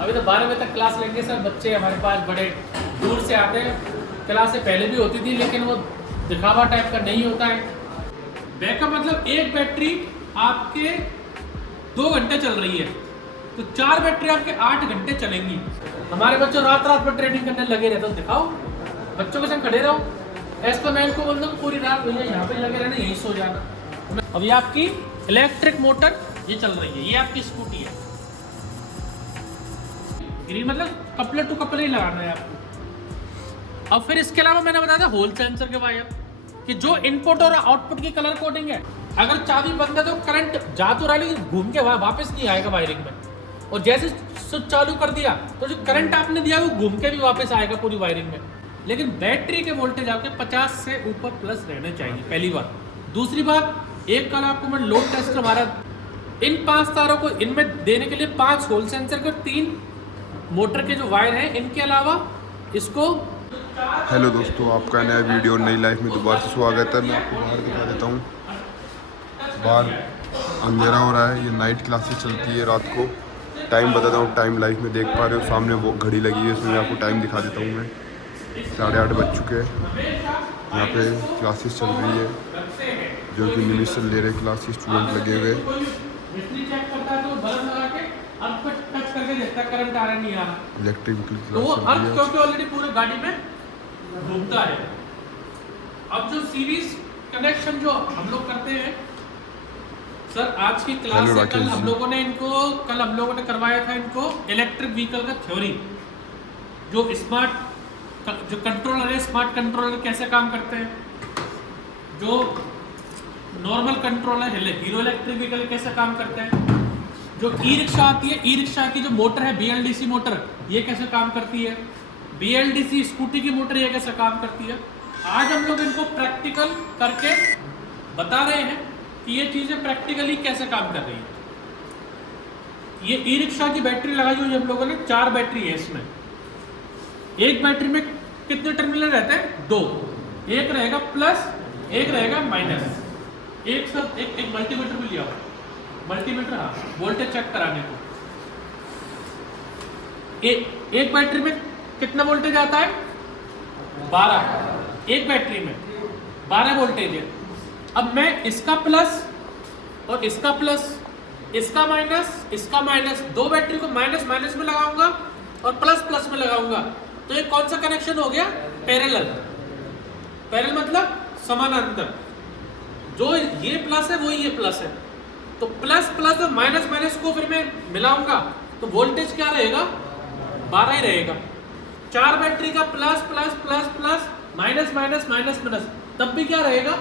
अभी तो 12 बजे तक क्लास लेंगे सर। बच्चे हमारे पास बड़े दूर से आते हैं। क्लास से पहले भी होती थी लेकिन वो दिखावा टाइप का नहीं होता है। बैकअप मतलब एक बैटरी आपके 2 घंटे चल रही है तो 4 बैटरी आपके 8 घंटे चलेंगी। हमारे बच्चों रात रात भर ट्रेनिंग करने लगे रहते हो। दिखाओ बच्चों के संग खड़े रहो। ऐसा मैं इनको बोल दूँ पूरी रात भैया यहाँ पे लगे रहना, यहीं सो जाना। अब ये आपकी इलेक्ट्रिक मोटर ये चल रही है, ये आपकी स्कूटी है। ग्रीन मतलब कपलर टू कपलर ही लगाना है आपको। अब फिर इसके अलावा मैंने बताया था होल सेंसर के वायर कि जो इनपुट और आउटपुट की कलर कोडिंग है। अगर चाबी बंद है तो करंट जा तो रहा है लेकिन घूम के वापस नहीं आएगा वायरिंग में, और जैसे स्विच चालू कर दिया तो जो करंट आपने दिया वो घूम के भी वापस आएगा पूरी वायरिंग में। लेकिन बैटरी के वोल्टेज आपके 50 से ऊपर प्लस रहने चाहिए, पहली बात। दूसरी बात, एक कल आपको मैं लोड टेस्ट हमारा इन 5 तारों को इनमें देने के लिए 5 होल सेंसर के 3 मोटर के जो वायर हैं, इनके अलावा इसको। हेलो दोस्तों, आपका नया वीडियो नई लाइफ में दोबारा से स्वागत है। मैं आपको बाहर दिखा देता हूँ। बाहर अंधेरा हो रहा है, ये नाइट क्लासेस चलती है रात को। टाइम बताता हूँ, टाइम लाइफ में देख पा रहे हो सामने वो घड़ी लगी है, इसमें आपको टाइम दिखा देता हूँ। मैं 8:30 बज चुके हैं। यहाँ पे क्लासेस चल रही है जो कि निमिषन ले रहे क्लासेस, स्टूडेंट लगे हुए। इलेक्ट्रिक व्हीकल तो वो क्लास अर्थ क्योंकि ऑलरेडी पूरे गाड़ी में घूमता है। अब जो सीरीज कनेक्शन जो हम लोग करते हैं सर, आज की क्लास से कल हम लोगों ने करवाया था इनको इलेक्ट्रिक व्हीकल का थ्योरी। जो कंट्रोलर है, स्मार्ट कंट्रोलर कैसे काम करते हैं, जो नॉर्मल कंट्रोलर है हीरो इलेक्ट्रिक व्हीकल कैसे काम करते हैं, जो ई रिक्शा आती है, ई रिक्शा की जो मोटर है BLDC मोटर, ये कैसे काम करती है, BLDC स्कूटी की मोटर ये कैसे काम करती है। आज हम लोग इनको प्रैक्टिकल करके बता रहे हैं कि ये चीजें प्रैक्टिकली कैसे काम कर रही है। ये ई रिक्शा की बैटरी लगाई हुई हम लोगों ने, 4 बैटरी है इसमें। एक बैटरी में कितने टर्मिनल रहते हैं? 2। एक रहेगा प्लस, एक रहेगा माइनस। एक मल्टीमीटर भी लिया हुआ, मल्टीमीटर, हाँ, वोल्टेज चेक कराने को। एक बैटरी में कितना वोल्टेज आता है? 12। एक बैटरी में 12 वोल्टेज है। अब मैं इसका प्लस और इसका प्लस, इसका माइनस, इसका माइनस, 2 बैटरी को माइनस माइनस में लगाऊंगा और प्लस प्लस में लगाऊंगा तो ये कौन सा कनेक्शन हो गया? पैरेलल। पैरेलल मतलब समानांतर। जो ये प्लस है वो ये प्लस है, तो प्लस प्लस और माइनस माइनस को फिर मैं मिलाऊंगा तो वोल्टेज क्या रहेगा? 12 ही रहेगा। 4 बैटरी का plus plus plus plus minus minus minus minus, तब भी क्या रहेगा?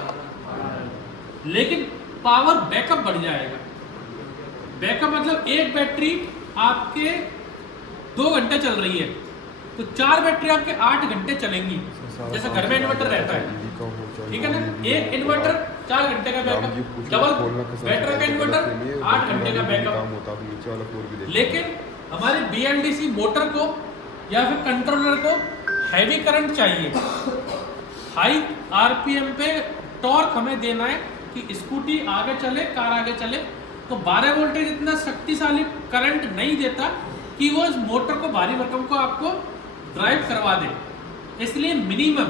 लेकिन पावर बैकअप बढ़ जाएगा। बैकअप मतलब एक बैटरी आपके 2 घंटे चल रही है तो 4 बैटरी आपके 8 घंटे चलेंगी। जैसे घर में इन्वर्टर रहता है, ठीक है ना, एक इन्वर्टर 4 घंटे का बैकअप, डबल बैटरी का इन्वर्टर 8 घंटे का बैकअप। लेकिन हमारे BLDC मोटर को या फिर कंट्रोलर को हैवी करंट चाहिए, हाई RPM पे टॉर्क हमें देना है कि स्कूटी आगे चले, कार आगे चले। तो 12 वोल्टेज इतना शक्तिशाली करंट नहीं देता कि वो इस मोटर को, भारी भरकम को आपको ड्राइव करवा दे। इसलिए मिनिमम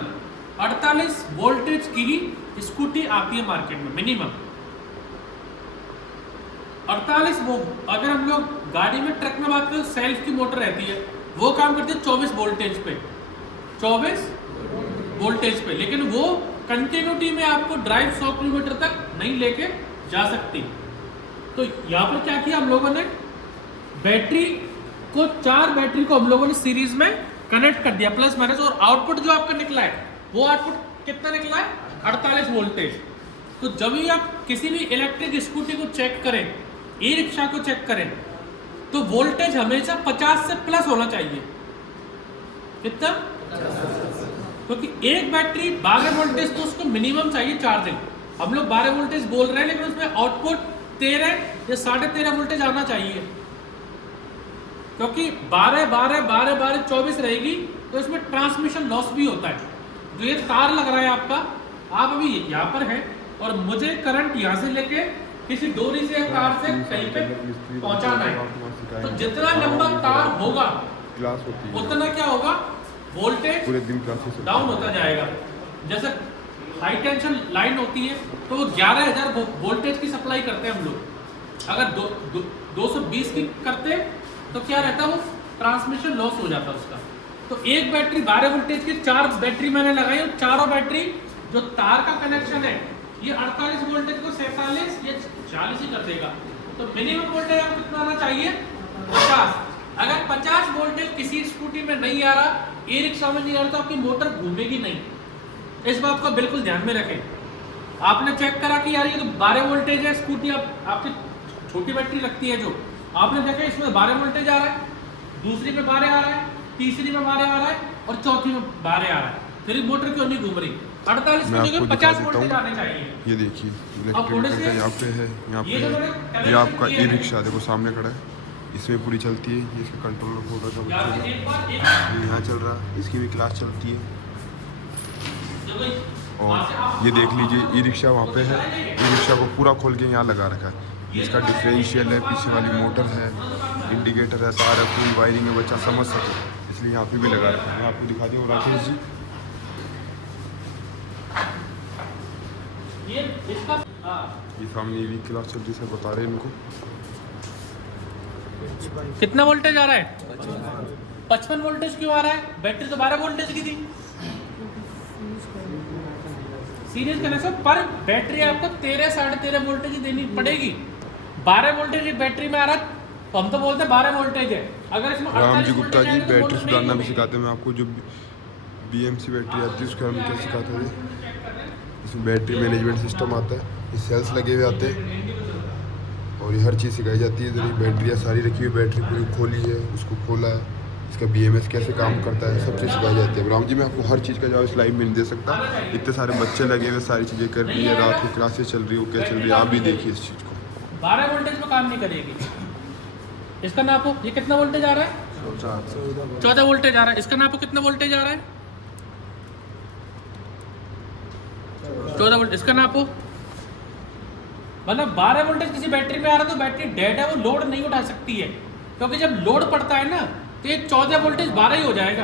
48 वोल्टेज की ही स्कूटी आती है मार्केट में, मिनिमम 48 वो। अगर हम लोग गाड़ी में, ट्रक में बात करें, सेल्फ की मोटर रहती है, वो काम करती है 24 वोल्टेज पे, 24 वोल्टेज पे, लेकिन वो कंटिन्यूटी में आपको ड्राइव 100 किलोमीटर तक नहीं लेके जा सकती। तो यहाँ पर क्या किया हम लोगों ने, बैटरी को, 4 बैटरी को हम लोगों ने सीरीज में कनेक्ट कर दिया, प्लस माइनस, और आउटपुट जो आपका निकला है वो आउटपुट कितना निकला है? 48 वोल्टेज। तो जब भी आप किसी भी इलेक्ट्रिक स्कूटी को चेक करें, ई रिक्शा को चेक करें, तो वोल्टेज हमेशा 50 से प्लस होना चाहिए। कितना? क्योंकि एक बैटरी 12 वोल्टेज तो उसको मिनिमम चाहिए चार्जिंग। हम लोग 12 वोल्टेज बोल रहे हैं लेकिन उसमें आउटपुट 13 या 13.5 वोल्टेज आना चाहिए, क्योंकि 12 12 12 12 24 रहेगी तो इसमें ट्रांसमिशन लॉस भी होता है। जो ये तार लग रहा है आपका, आप अभी यहाँ पर है और मुझे करंट यहाँ से लेके किसी डोरी से या तार से कहीं पे पहुंचाना है। तो जितना लंबा तार होगा क्लास होती है उतना क्या होगा, वोल्टेज पूरे दिन क्लासेस डाउन होता जाएगा। जैसे हाई टेंशन लाइन होती है तो वो 11,000 वोल्टेज की सप्लाई करते हैं हम लोग। अगर 220 की करते तो क्या रहता, वो ट्रांसमिशन लॉस हो जाता उसका। तो एक बैटरी 12 वोल्टेज की 4 बैटरी मैंने लगाई और चारों बैटरी जो तार का कनेक्शन है ये 48 वोल्टेज को 47 या 40 ही कर देगा। तो मिनिमम वोल्टेज आपको कितना आना चाहिए, 50। अगर 50 वोल्टेज किसी स्कूटी में नहीं आ रहा, ई रिक्शा में नहीं आ रहा, तो आपकी मोटर घूमेगी नहीं। इस बात को बिल्कुल ध्यान में रखें। आपने चेक करा कि यार ये तो 12 वोल्टेज है स्कूटी, आपकी छोटी बैटरी लगती है जो, आपने देखा इसमें 12 वोल्टेज आ रहा है, दूसरी में 12 आ रहा है, तीसरी में 12 आ रहा है और चौथी में 12 आ रहा है, फिर मोटर क्यों नहीं घूम रही? 48 में जगह 50 वोल्टेज आने चाहिए। ये देखिए इलेक्ट्रिक का यहाँ पे है, यहाँ पे ये आपका ई रिक्शा देखो सामने खड़ा है, इसमें पूरी चलती है। ये इसका कंट्रोलर होगा जो यहाँ चल रहा है, इसकी भी क्लास चलती है। और ये देख लीजिए ई रिक्शा वहाँ पे है, ई रिक्शा को पूरा खोल के यहाँ लगा रखा है। इसका डिफरेंशियल है, पीछे वाली मोटर है, इंडिकेटर है, तार है, पूरी वायरिंग है, बच्चा समझ सके इसलिए यहाँ पे भी लगा रखा है। मैं आपको दिखा दूँ राकेश जी, ये सामने ई क्लास चल रही है, बता रहे हैं इनको कितना वोल्टेज आ रहा है, 55 वोल्टेज क्यों आ रहा है? बैटरी तो 12 वोल्टेज की थी। सीरीज कनेक्शन पर बैटरी आपको 13 साढ़े 13 वोल्टेज देनी पड़ेगी। 12 वोल्टेज एक बैटरी में आ रहा है तो हम तो बोलते हैं 12 वोल्टेज है। अगर इसमें राम जी गुप्ता जी बैटरी सुधारना भी सिखाते हैं। मैं आपको जो BMC बैटरी आती है उसका हम क्या सिखाते हैं, इसमें बैटरी मैनेजमेंट सिस्टम आता है, ये सेल्स लगे हुए आते हैं और ये हर चीज़ सिखाई जाती है। इधर बैटरियाँ सारी रखी हुई, बैटरी पूरी खोली है, उसको खोला है, इसका BMS कैसे काम करता है, सब चीज़ सिखाई जाती है। राम जी मैं आपको हर चीज़ का जवाब इस लाइव में नहीं दे सकता, इतने सारे बच्चे लगे हुए, सारी चीज़ें कर रही है, रात की क्लासेस चल रही है, वो क्या चल रही है, आप भी देखिए इस चीज़ को। 12 वोल्टेज में काम नहीं करेगी। इसका नापो, ये कितना वोल्टेज आ रहा है, 14 वोल्टेज आ रहा है। इसका नापो कितना वोल्टेज आ रहा है, 14 वोल्ट। इसका नापो, मतलब 12 वोल्टेज किसी बैटरी में आ रहा है तो बैटरी डेड है, वो लोड नहीं उठा सकती है, क्योंकि जब लोड पड़ता है ना तो ये 14 वोल्टेज 12 ही हो जाएगा।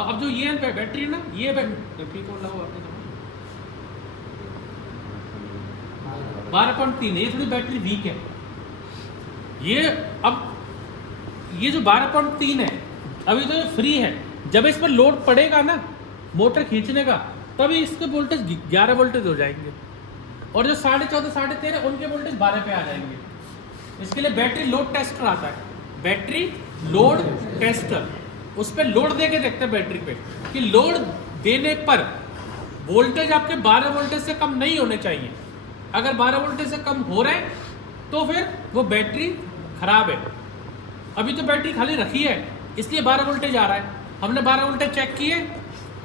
अब जो ये बैटरी है ना, ये 12.3 है, ये थोड़ी बैटरी वीक है। ये अब ये जो 12.3 है अभी तो ये फ्री है, जब इस पर लोड पड़ेगा ना मोटर खींचने का, तभी इसके वोल्टेज 11 वोल्टेज हो जाएंगे और जो 14.5 साढ़े 13 उनके वोल्टेज 12 पे आ जाएंगे। इसके लिए बैटरी लोड टेस्टर आता है, बैटरी लोड टेस्टर, उस पर लोड दे के देखते हैं बैटरी पे कि लोड देने पर वोल्टेज आपके 12 वोल्टेज से कम नहीं होने चाहिए। अगर 12 वोल्टेज से कम हो रहे हैं तो फिर वो बैटरी खराब है। अभी तो बैटरी खाली रखी है इसलिए 12 वोल्टेज आ रहा है। हमने 12 वोल्टेज चेक किए,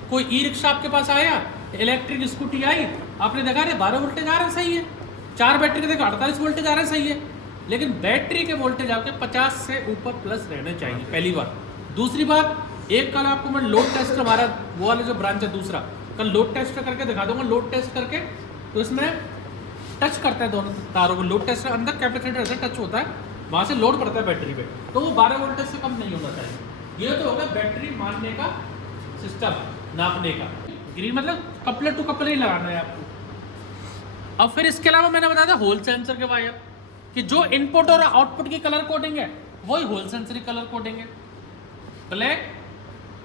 कोई ई रिक्शा आपके पास आया, इलेक्ट्रिक स्कूटी आई, आपने देखा रे 12 वोल्टेज आ रहा है, सही है। 4 बैटरी के देखो 48 वोल्टेज आ रहा है, सही है। लेकिन बैटरी के वोल्टेज आपके 50 से ऊपर प्लस रहने चाहिए, पहली बात। दूसरी बात, एक कल आपको मैं लोड टेस्ट हमारा वो वाला जो ब्रांच है दूसरा, कल लोड टेस्ट करके दिखा दूंगा। लोड टेस्ट करके तो इसमें टच करता है दोनों तारों को, लोड टेस्ट अंदर कैपेसिटर से टच होता है, वहाँ से लोड पड़ता है बैटरी पे, तो वो 12 वोल्टेज से कम नहीं होना चाहिए। ये तो होगा बैटरी मानने का सिस्टम, नापने का। ग्रीन मतलब कपलर टू कपलर ही लगाना है आपको। अब फिर इसके अलावा मैंने बताया था होल सेंसर के वायर, कि जो इनपुट और आउटपुट की कलर कोडिंग है वही होल सेंसर की कलर कोडिंग है। Black,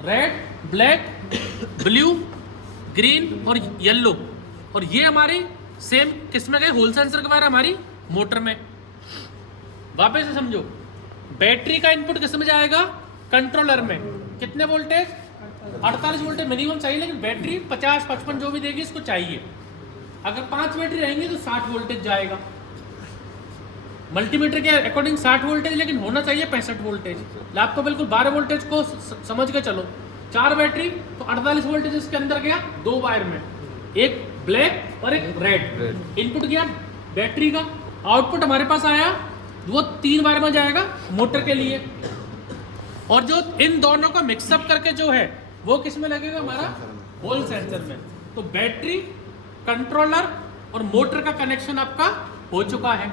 red, black, blue, green और येलो, और ये हमारी सेम किसमें गए, होल सेंसर के वायर हमारी मोटर में। वापस से समझो, बैटरी का इनपुट किस में जाएगा, कंट्रोलर में। कितने वोल्टेज, 48 वोल्टेज मिनिमम चाहिए, लेकिन बैटरी 50 55 जो भी देगी इसको चाहिए। अगर 5 बैटरी रहेंगी तो 60 वोल्टेज जाएगा। मल्टीमीटर के अकॉर्डिंग 60 वोल्टेज, लेकिन होना चाहिए 65 वोल्टेज। आप तो बिल्कुल 12 वोल्टेज को समझ के चलो। 4 बैटरी तो 48 वोल्टेज इसके अंदर गया, 2 वायर में, एक ब्लैक और एक रेड। इनपुट गया बैटरी का, आउटपुट हमारे पास आया, वो 3 वायर में जाएगा मोटर के लिए। और जो इन दोनों को मिक्सअप करके जो है वो किस में लगेगा, हमारा होल सेंसर में। तो बैटरी, कंट्रोलर और मोटर का कनेक्शन आपका हो चुका है।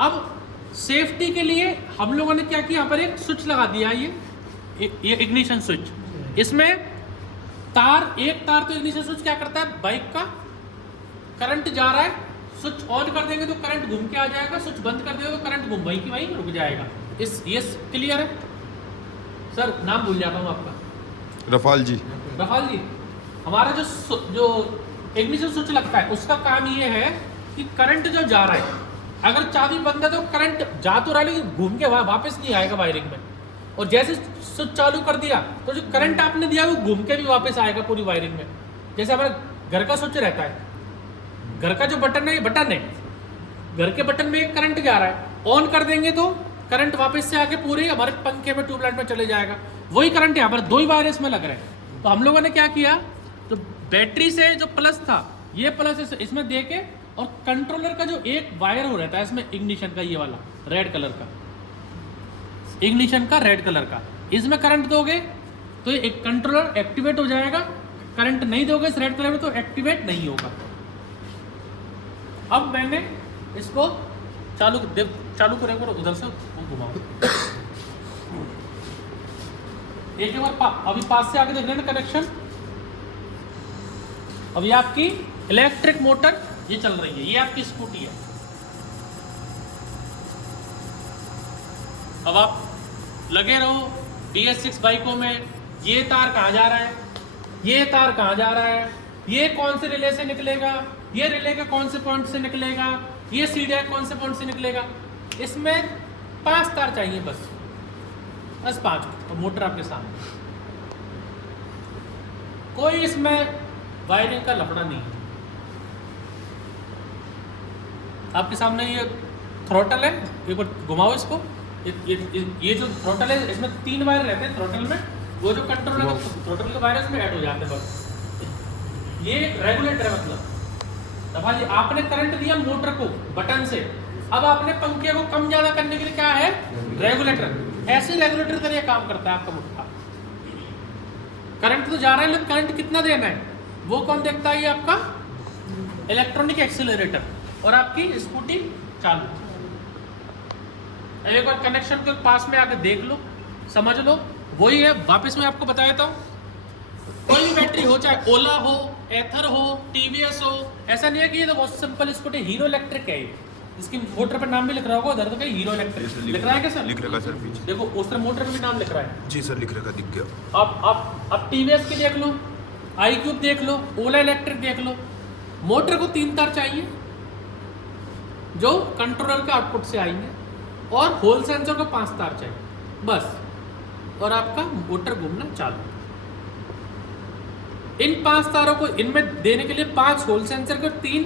अब सेफ्टी के लिए हम लोगों ने क्या किया, यहाँ पर एक स्विच लगा दिया, ये इग्निशन स्विच। इसमें एक तार तो इग्निशन स्विच क्या करता है, बाइक का करंट जा रहा है, स्विच ऑन कर देंगे तो करंट घूम के आ जाएगा, स्विच बंद कर देंगे तो करंट घूम वहीं की वहीं रुक जाएगा। ये क्लियर है सर? नाम भूल जाता हूँ आपका। रफाल जी। रफाल जी, हमारा जो इग्निशन स्विच लगता है उसका काम ये है कि करंट जो जा रहा है, अगर चाबी बंद है तो करंट जा तो रहा है लेकिन घूम के वापस नहीं आएगा वायरिंग में, और जैसे स्विच चालू कर दिया तो जो करंट आपने दिया वो घूम के भी वापस आएगा पूरी वायरिंग में। जैसे हमारा घर का स्विच रहता है, घर का जो बटन है, ये बटन है, घर के बटन में एक करंट जा रहा है, ऑन कर देंगे तो करंट वापस से आके पूरे हमारे पंखे में, ट्यूबलाइट में चले जाएगा। वही करंट यहाँ पर 2 ही वायर इसमें लग रहे हैं। तो हम लोगों ने क्या किया, तो बैटरी से जो प्लस था, ये प्लस इसमें दे के, और कंट्रोलर का जो एक वायर हो रहता है इसमें इग्निशन का, ये वाला रेड कलर का, इग्निशन का रेड कलर का, इसमें करंट दोगे तो ये एक कंट्रोलर एक्टिवेट हो जाएगा, करंट नहीं दोगे इस रेड कलर में तो एक्टिवेट नहीं होगा। अब मैंने इसको चालू करेंगे और उधर से घुमाओ, एक बार अभी पास से आगे देख रहे हैं कनेक्शन। अभी आपकी इलेक्ट्रिक मोटर ये चल रही है, ये आपकी स्कूटी है। अब आप लगे रहो BS6 बाइकों में, ये तार कहाँ जा रहा है, ये तार कहाँ जा रहा है, ये कौन से रिले से निकलेगा, ये रिले का कौन से पॉइंट से निकलेगा, ये सीढ़ियाँ कौन से पॉइंट से निकलेगा। इसमें 5 तार चाहिए बस 5, और मोटर आपके सामने, कोई इसमें वायरिंग का लफड़ा नहीं है। आपके सामने ये थ्रोटल है, एक बार घुमाओ इसको। ये जो थ्रोटल है इसमें 3 वायर रहते हैं थ्रोटल में, वो जो कंट्रोलर का थ्रोटल के वायर इसमें ऐड हो जाते हैं बस। ये रेगुलेटर है, मतलब जी आपने करंट दिया मोटर को बटन से, अब आपने पंखे को कम ज्यादा करने के लिए क्या है, रेगुलेटर। ऐसे रेगुलेटर तरह काम करता है आपका मुट्ठा। करंट तो जा रहा है लेकिन करंट कितना देना है वो कौन देखता है, ये आपका इलेक्ट्रॉनिक एक्सीलरेटर, और आपकी स्कूटी चालू। एक बार कनेक्शन के पास में आकर देख लो, समझ लो, वही है। वापस मैं आपको बता देता हूँ, कोई भी बैटरी हो, चाहे ओला हो, एथर हो, TVS हो, ऐसा नहीं है कि ये तो बहुत सिंपल स्कूटी हीरो इलेक्ट्रिक है। इसकी मोटर पर नाम भी लिख रहा होगा उधर, तो कहीं हीरो इलेक्ट्रिक लिख रहा है क्या सर? लिख रखा सर पीछे, देखो उस तरह मोटर पर भी नाम लिख रहा है। जी सर लिख रखा, दिख गया। अब TVS की देख लो, iQube देख लो, ओला इलेक्ट्रिक देख लो। मोटर को 3 तार चाहिए जो कंट्रोलर के आउटपुट से आएंगे, और होल सेंसर को 5 तार चाहिए बस, और आपका मोटर घूमना चालू। इन 5 तारों को इनमें देने के लिए 5 होल सेंसर के 3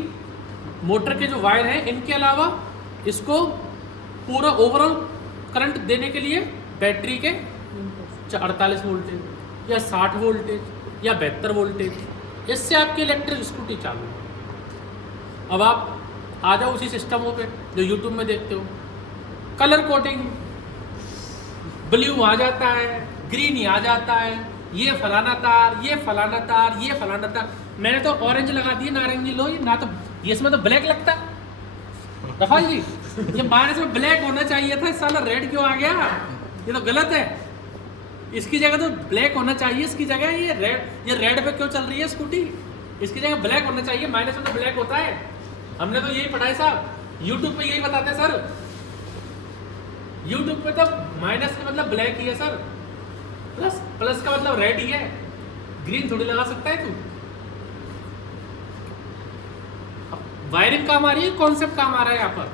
मोटर के जो वायर हैं, इनके अलावा इसको पूरा ओवरऑल करंट देने के लिए बैटरी के 48 वोल्टेज या 60 वोल्टेज या 72 वोल्टेज, इससे आपकी इलेक्ट्रिक स्कूटी चालू है। अब आप आ जाओ उसी सिस्टमों पे जो यूट्यूब में देखते हो। कलर कोडिंग, ब्लू आ जाता है, ग्रीन ही आ जाता है, ये फलाना तार, ये फलाना तार, ये फलाना तार। मैंने तो ऑरेंज लगा दिए, नारंगी लो, ना तो ये इसमें तो ब्लैक लगता। रफाल जी, ये माइनस में ब्लैक होना चाहिए था, साला रेड क्यों आ गया? ये तो गलत है। इसकी जगह तो ब्लैक होना चाहिए, इसकी जगह ये रेड पे क्यों चल रही है स्कूटी? इसकी जगह ब्लैक होना चाहिए, माइनस में तो ब्लैक होता है। हमने तो यही पढ़ा है साहब, यूट्यूब पे यही बताते हैं सर। यूट्यूब पे तो माइनस का मतलब ब्लैक ही है सर, प्लस का मतलब रेड ही है, ग्रीन थोड़ी लगा सकता है तू। वायरिंग काम आ रही है, कॉन्सेप्ट काम आ रहा है यहाँ पर,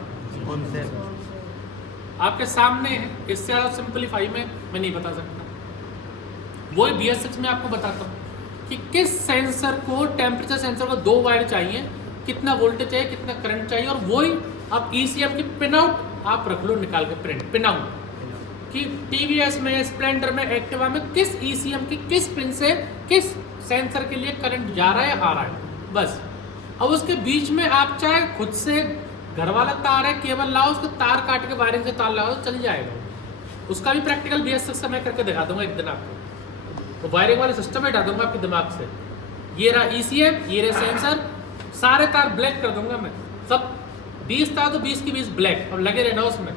कॉन्सेप्ट आपके सामने है। इससे ज़्यादा सिंपलीफाई में मैं नहीं बता सकता। वही BS6 में आपको बताता हूँ कि किस सेंसर को, टेम्परेचर सेंसर को 2 वायर चाहिए, कितना वोल्टेज चाहिए, कितना करंट चाहिए, और वही आप ECM की पिन आउट आप रख लो निकाल के, प्रिंट पिन आउट कि TVS में, स्प्लेंडर में, एक्टिवा में किस ECM की किस पिन से किस सेंसर के लिए करंट जा रहा है, आ रहा है, बस। अब उसके बीच में आप चाहे खुद से घर वाला तार है केबल लाओ, उसको तार काट के वायरिंग से तार लाओ तो चल जाएगा। उसका भी प्रैक्टिकल BS6 से मैं करके दिखा दूंगा एक दिन आपको। तो वायरिंग वाले सिस्टम में हटा दूंगा आपके दिमाग से। ये रहा ECM, ये रहा सेंसर, सारे तार ब्लैक कर दूंगा मैं, सब 20 था तो 20 की 20 ब्लैक, अब लगे रहना उसमें।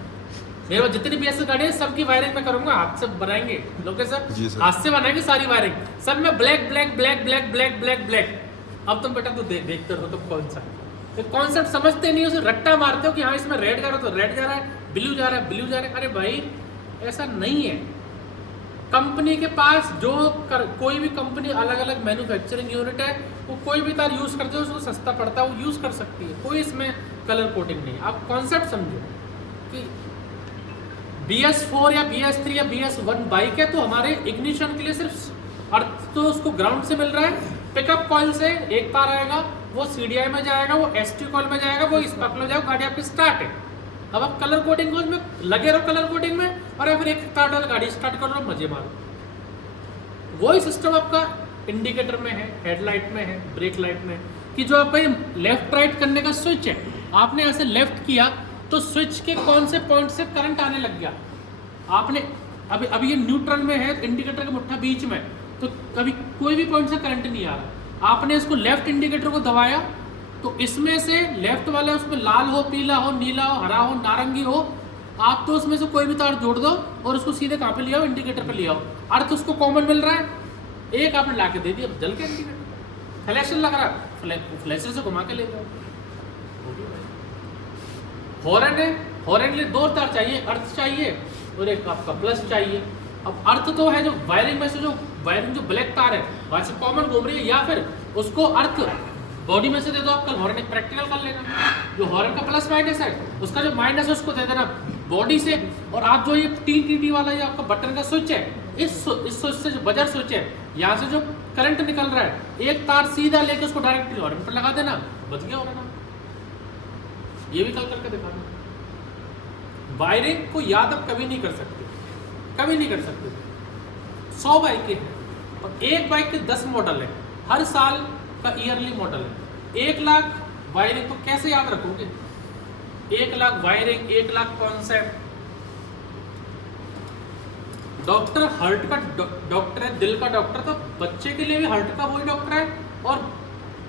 मेरे पास जितनी भी ऐसी गाड़ी है सबकी वायरिंग मैं करूंगा, हाथ से बनाएंगे लोग जी सर, सर। हाथ से बनाएंगे सारी वायरिंग, सब में black black black black black black black. अब तुम बेटा तो देखते रहो तो कौन सा तो कॉन्सेप्ट समझते नहीं हो, उसे रट्टा मारते हो कि हाँ इसमें रेड जा रहा है तो रेड जा रहा है, ब्लू जा रहा है ब्लू जा रहा है। अरे भाई ऐसा नहीं है। कंपनी के पास जो कोई भी कंपनी अलग अलग मैन्युफैक्चरिंग यूनिट है, वो कोई भी तार यूज करते हो उसको सस्ता पड़ता है, वो यूज कर सकती है, कोई इसमें कलर कोटिंग नहीं। आप कॉन्सेप्ट समझो कि BS4 या BS3 या BS1 बाइक है तो हमारे इग्निशन के लिए सिर्फ अर्थ तो उसको ग्राउंड से मिल रहा है, पिकअप कॉइल से एक तार आएगा, वो CDI में जाएगा, वो ST कॉइल में जाएगा, वो इस पकड़ जाएगा, गाड़ी आपकी स्टार्ट है। अब आप कलर कोडिंग में लगे रहो कलर कोडिंग में, और फिर एक तार डाल गाड़ी स्टार्ट करो, मजे मारो। वही सिस्टम आपका इंडिकेटर में है, हेडलाइट में है, ब्रेक लाइट में है, कि जो आपका लेफ्ट राइट करने का स्विच है, आपने ऐसे लेफ्ट किया तो स्विच के कौन से पॉइंट से करंट आने लग गया। आपने अभी ये न्यूट्रल में है, इंडिकेटर का मुट्ठा बीच में, तो कभी कोई भी पॉइंट से करंट नहीं आ रहा। आपने इसको लेफ्ट इंडिकेटर को दबाया तो इसमें से लेफ्ट वाले उसमें लाल हो, पीला हो, नीला हो, हरा हो, नारंगी हो, आप तो उसमें से कोई भी तार जोड़ दो और उसको सीधे कहाँ पे ले आओ, इंडिकेटर पे ले आओ। अर्थ उसको कॉमन मिल रहा है, एक आपने ला के दे दिया, जल के इंडिकेटर फ्लैशर लग रहा है, फ्लैशर से घुमा के ले जाओ। हॉर्न है, हॉर्न के लिए 2 तार चाहिए, अर्थ चाहिए और एक आपका प्लस चाहिए। अब अर्थ तो है जो वायरिंग में से जो वायरिंग जो ब्लैक तार है वहां से कॉमन घूम रही है, या फिर उसको अर्थ बॉडी में से दे दो। आप कल हॉर्न एक प्रैक्टिकल कर लेना, जो हॉर्न का प्लस माइनस है उसका जो माइनस है उसको दे देना बॉडी से। और आप जो ये TTT वाला ये आपका बटन का स्विच है, इस स्विच से जो बजर स्विच है, यहाँ से जो करंट निकल रहा है, एक तार सीधा लेके उसको डायरेक्ट हॉर्न पर लगा देना, बच गया हॉर्न। ये भी कल करके दिखा दो। वायरिंग को याद आप कभी नहीं कर सकते, कभी नहीं कर सकते। 100 बाइकें हैं और एक बाइक के 10 मॉडल है, हर साल का ईयरली मॉडल है। 1 लाख वायरिंग को कैसे याद रखोगे? 1 lakh wiring, 1 lakh concept. Doctor heart का डॉक्टर है, दिल का डॉक्टर, तो बच्चे के लिए भी हार्ट का वही डॉक्टर है और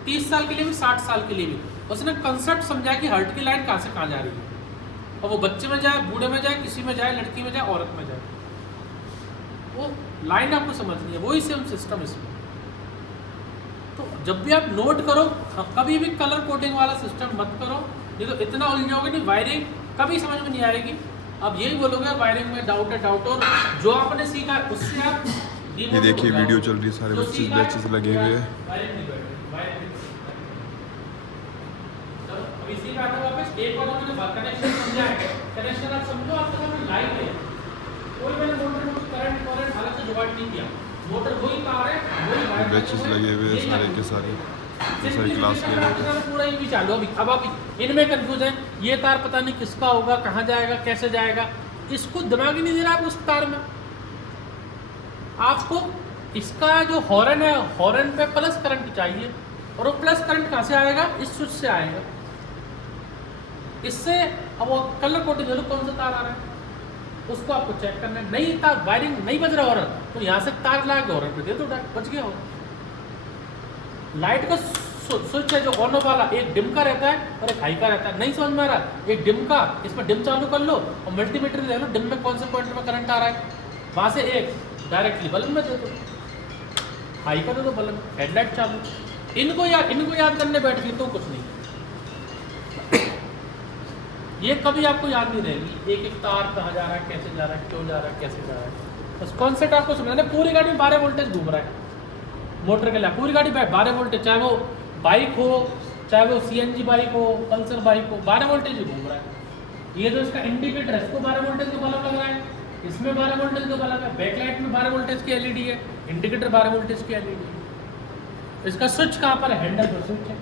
30 साल के लिए भी, 60 साल के लिए भी। उसने कंसेप्ट समझा कि हार्ट की लाइन कहाँ से कहाँ जा रही है, और वो बच्चे में जाए, बूढ़े में जाए, किसी में जाए, लड़की में जाए, औरत में जाए, वो लाइन आपको समझनी है। वही सेम सिस्टम इसमें। तो जब भी आप नोट करो, कभी भी कलर कोडिंग वाला सिस्टम मत करो, नहीं तो इतना उलझोगे नहीं, वायरिंग कभी समझ में नहीं आएगी। अब यही बोलोगे वायरिंग में डाउट है, डाउट, और जो आपने सीखा उससे आप ये देखिए वीडियो चल रही है, सारे बच्चे बैचेस लगे हुए हैं। इसी बात में वापस एक बार मैंने कनेक्शन समझा है, कनेक्शन आप समझो, आपके सामने लाइन है, कोई मैंने मोटर में करंट अलग से जुगाड़ नहीं किया, मोटर वही तार है, वही वायर, बैचेस लगे हुए हैं सारे के सारे, सारी क्लास ले रहे हैं पूरा ही चालू। अब आप इनमें कंफ्यूज हैं, ये तार पता नहीं किसका होगा, कहाँ जाएगा, कैसे जाएगा, इसको दिमाग ही नहीं दे रहा आप उस तार में। आपको इसका जो हॉर्न है, हॉर्न पे प्लस करंट चाहिए, और वो प्लस करंट कहाँ से आएगा? इस स्विच से आएगा। इससे अब वो कलर कोडिंग कौन सा तार आ रहा है उसको आपको चेक करना है। नहीं तार वायरिंग नहीं बज रहा हॉर्न, तो यहाँ से तार ला के हॉर्न पे दे दो, बच गया हो। लाइट का स्विच है जो ऑन ऑफ वाला, एक डिम का रहता है और एक हाई का रहता है। नहीं समझ में आ रहा, एक डिम का, इसमें डिम चालू कर लो और मल्टीमीटर ले लो, डिम में कौन से पॉइंट में करंट आ रहा है, वहाँ से एक डायरेक्टली बल्ब में दे दो, हाई का दे दो बल्ब, हेडलाइट चालू। इनको याद करने बैठ गए तो कुछ नहीं, ये कभी आपको याद नहीं रहेगी, एक एक तार कहाँ जा रहा है, कैसे जा रहा है, क्यों जा रहा है, कैसे जा रहा है। बस कॉन्सेप्ट आपको समझना है। पूरी गाड़ी में 12 वोल्टेज घूम रहा है मोटर के लिए, पूरी गाड़ी 12 वोल्टेज, चाहे वो बाइक हो, चाहे वो CNG बाइक हो, पल्सर बाइक हो, 12 वोल्टेज ही घूम रहा है। ये जो इसका इंडिकेटर है, इसको 12 वोल्टेज का बल्ब लग रहा है, इसमें 12 वोल्टेज का बल्ब है, बैकलाइट में 12 वोल्टेज की LED है, इंडिकेटर 12 वोल्टेज की LED है। इसका स्विच कहाँ पर है? हैंडल पर स्विच है।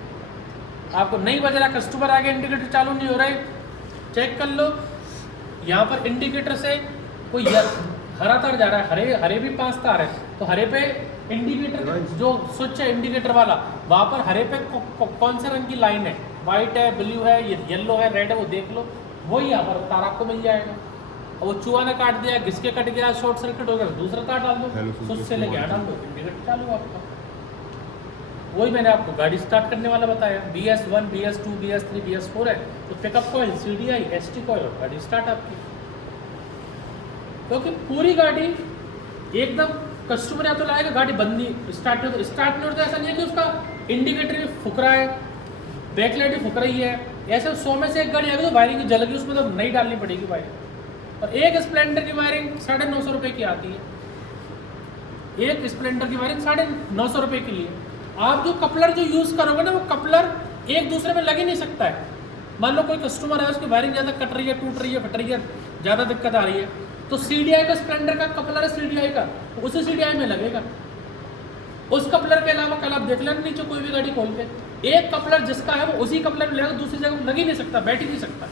आपको नहीं बज रहा, कस्टमर आगे इंडिकेटर चालू नहीं हो रहा है, चेक कर लो। यहाँ पर इंडिकेटर से कोई हरा तार जा रहा है, हरे भी 5 तार है, तो हरे पे इंडिकेटर जो स्विच है इंडिकेटर वाला, वहाँ पर हरे पे कौन से रंग की लाइन है, वाइट है, ब्लू है, येलो है, रेड है, वो देख लो, वही यहाँ पर तार आपको मिल जाएगा। और वो चूहा ने काट दिया, घिसके कट गया, शॉर्ट सर्किट हो गया, दूसरा तार डाल दो, स्विच से लेके डाल दो, इंडिकेटर चालू आपका। वही मैंने आपको गाड़ी स्टार्ट करने वाला बताया, BS1 BS2 BS3 BS4 है तो pickup coil, CDI, ST coil और गाड़ी स्टार्ट आपकी। क्योंकि पूरी गाड़ी एकदम कस्टमर या तो लाएगा गाड़ी बंद नहीं स्टार्ट नहीं होता, ऐसा नहीं है कि उसका इंडिकेटर भी फुक रहा है, बैकलाइट भी फुक रही है, ऐसे 100 में से एक गाड़ी आएगी तो वायरिंग की जलेगी, उसमें तो नई डालनी पड़ेगी वायरिंग। और एक स्प्लेंडर की वायरिंग 950 रुपये की आती है, एक स्प्लेंडर की वायरिंग 950 रुपये के लिए। आप जो कपलर जो यूज़ करोगे ना वो कपलर एक दूसरे में लग ही नहीं सकता है। मान लो कोई कस्टमर है उसकी वायरिंग ज़्यादा कट रही है, टूट रही है, फट रही है, ज़्यादा दिक्कत आ रही है, तो CDI का स्प्लेंडर का कपलर है CDI का, उसी CDI में लगेगा। उस कपलर के अलावा कल आप देख लेना नीचे कोई भी गाड़ी खोल के, एक कपलर जिसका है वो उसी कपलर में लगेगा, दूसरी जगह लग ही नहीं सकता, बैठ ही नहीं सकता।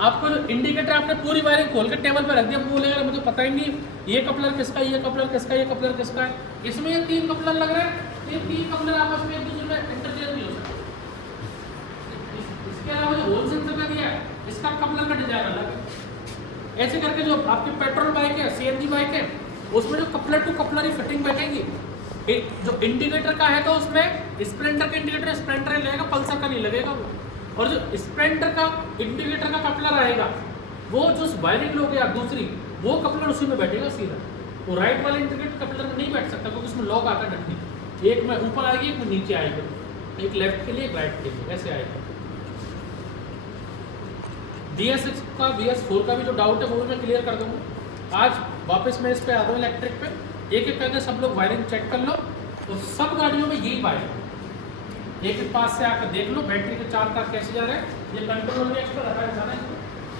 आपको जो इंडिकेटर आपने पूरी वायरिंग खोल के टेबल पे रख दिया, बोलेगा मुझे पता ही नहीं ये कपलर किसका, ये कपलर किसका, ये कपलर किसका है। इसमें ये 3 कपलर लग रहे हैं, ये 3 कपलर आपस में एक दूसरे में इंटरचेंज नहीं हो सकते। इसके अलावा जो होल सेंसर का दिया है इसका कपलर का डिजाइन अलग है। ऐसे करके जो आपकी पेट्रोल बाइक है, CNG बाइक है, उसमें जो कपलर टू कपलर ही फिटिंग बैठेगी। जो इंडिकेटर का है तो उसमें स्प्लेंडर का इंडिकेटर स्प्लेंडर लगेगा, पल्सर का नहीं लगेगा वो। और जो स्प्लेंडर का इंडिकेटर का कपलर आएगा वो जो वायरिंग लोगे आप दूसरी, वो कपलर उसी में बैठेगा सीधा। वो राइट वाले इंडिकेटर कपलर में नहीं बैठ सकता क्योंकि उसमें लॉक आता है डंडी, एक में ऊपर आएगी एक में नीचे आएगा, एक लेफ्ट के लिए एक राइट के लिए, ऐसे आएगा। BS6 का BS4 का भी जो डाउट है वो भी मैं क्लियर कर दूँगा। आज वापस मैं इस पे आ रहा हूँ इलेक्ट्रिक पे, एक एक करके सब लोग वायरिंग चेक कर लो। तो सब गाड़ियों में यही वायरिंग, एक पास से आकर देख लो बैटरी के 4 तार कैसे जा रहे हैं। ये कंट्रोल भी एक्स्ट्रा रखा है जाना है,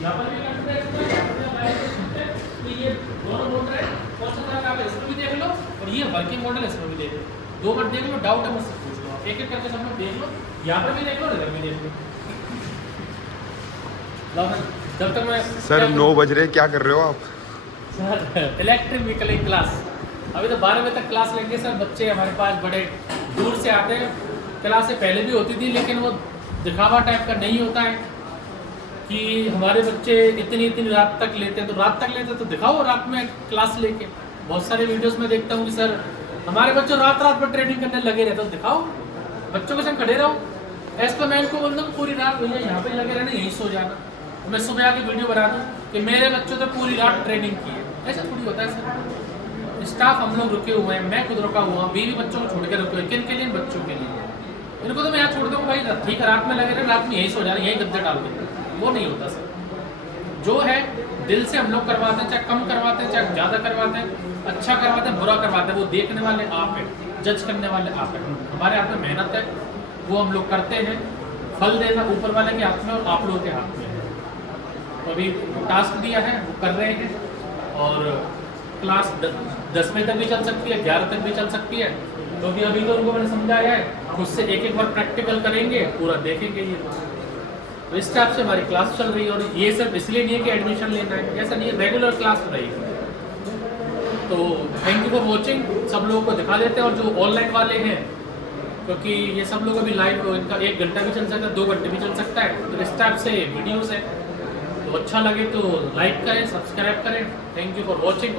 यहाँ पर भी कंट्रोल एक्स्ट्रा है, यहाँ पर वायरिंग है, तो ये दोनों मोटर है, कौन सा तरह का आप इसमें भी देख लो और ये वर्किंग मॉडल है इसमें भी देख लो। 2 मिनट देख लो, डाउट है मुझसे पूछ लो, एक एक करके सब लोग देख लो, यहाँ पर भी देख लो, इधर भी देख लो। जब तक मैं सर 9 बज रहे क्या कर रहे हो आप? सर इलेक्ट्रिक व्हीकल की क्लास, अभी तो 12 बजे तक क्लास लेंगे सर। बच्चे हमारे पास बड़े दूर से आते हैं, क्लास से पहले भी होती थी लेकिन वो दिखावा टाइप का नहीं होता है कि हमारे बच्चे इतनी रात तक लेते हैं, तो रात तक लेते तो दिखाओ रात में क्लास लेके। बहुत सारे वीडियोस में देखता हूँ कि सर हमारे बच्चे रात भर ट्रेनिंग करने लगे रहते, तो दिखाओ बच्चों के संग खड़े रहो। ऐसा तो मैं इनको बोलता हूँ पूरी रात भैया यहाँ पे लगे रहना, यहीं सो जाना, मैं सुबह आके वीडियो बना दूँ कि मेरे बच्चों ने पूरी रात ट्रेनिंग की है। ऐसा थोड़ी होता है सर, स्टाफ हम लोग रुके हुए हैं, मैं खुद रुका हुआ, बीवी बच्चों को छोड़ के रुके हुए। किन के लिए? बच्चों के लिए। इनको तो मैं यहाँ छोड़ दूँ भाई ठीक है रात में लगे रहे, रात में यहीं सो जा रहे, यहीं गद्दे डाल दें, वो नहीं होता सर। जो है दिल से हम लोग करवाते हैं, चाहे कम करवाते हैं चाहे ज़्यादा करवाते हैं, अच्छा करवाते हैं बुरा करवाते हैं, वो देखने वाले आप हैं, जज करने वाले आप हैं। हमारे हाथ में मेहनत है, वो हम लोग करते हैं, फल देना ऊपर वाले के हाथ में और आप लोगों के हाथ में है। तो अभी टास्क दिया है वो कर रहे हैं और क्लास 10वें तक भी चल सकती है, 11 तक भी चल सकती है, क्योंकि अभी तो उनको मैंने समझाया है, खुद से एक बार प्रैक्टिकल करेंगे, पूरा देखेंगे ये। तो इस टाइप से हमारी क्लास चल रही है और ये सिर्फ इसलिए नहीं है कि एडमिशन लेना है, ऐसा नहीं है, रेगुलर क्लास रहेगी। तो थैंक यू फॉर वॉचिंग, सब लोगों को दिखा देते हैं। और जो ऑनलाइन वाले हैं, क्योंकि ये सब लोग अभी लाइव, इनका 1 घंटा भी चल सकता है, 2 घंटे भी चल सकता है, तो इस टाइप से वीडियोज़ है। तो अच्छा लगे तो लाइक करें, सब्सक्राइब करें। Thank you for watching.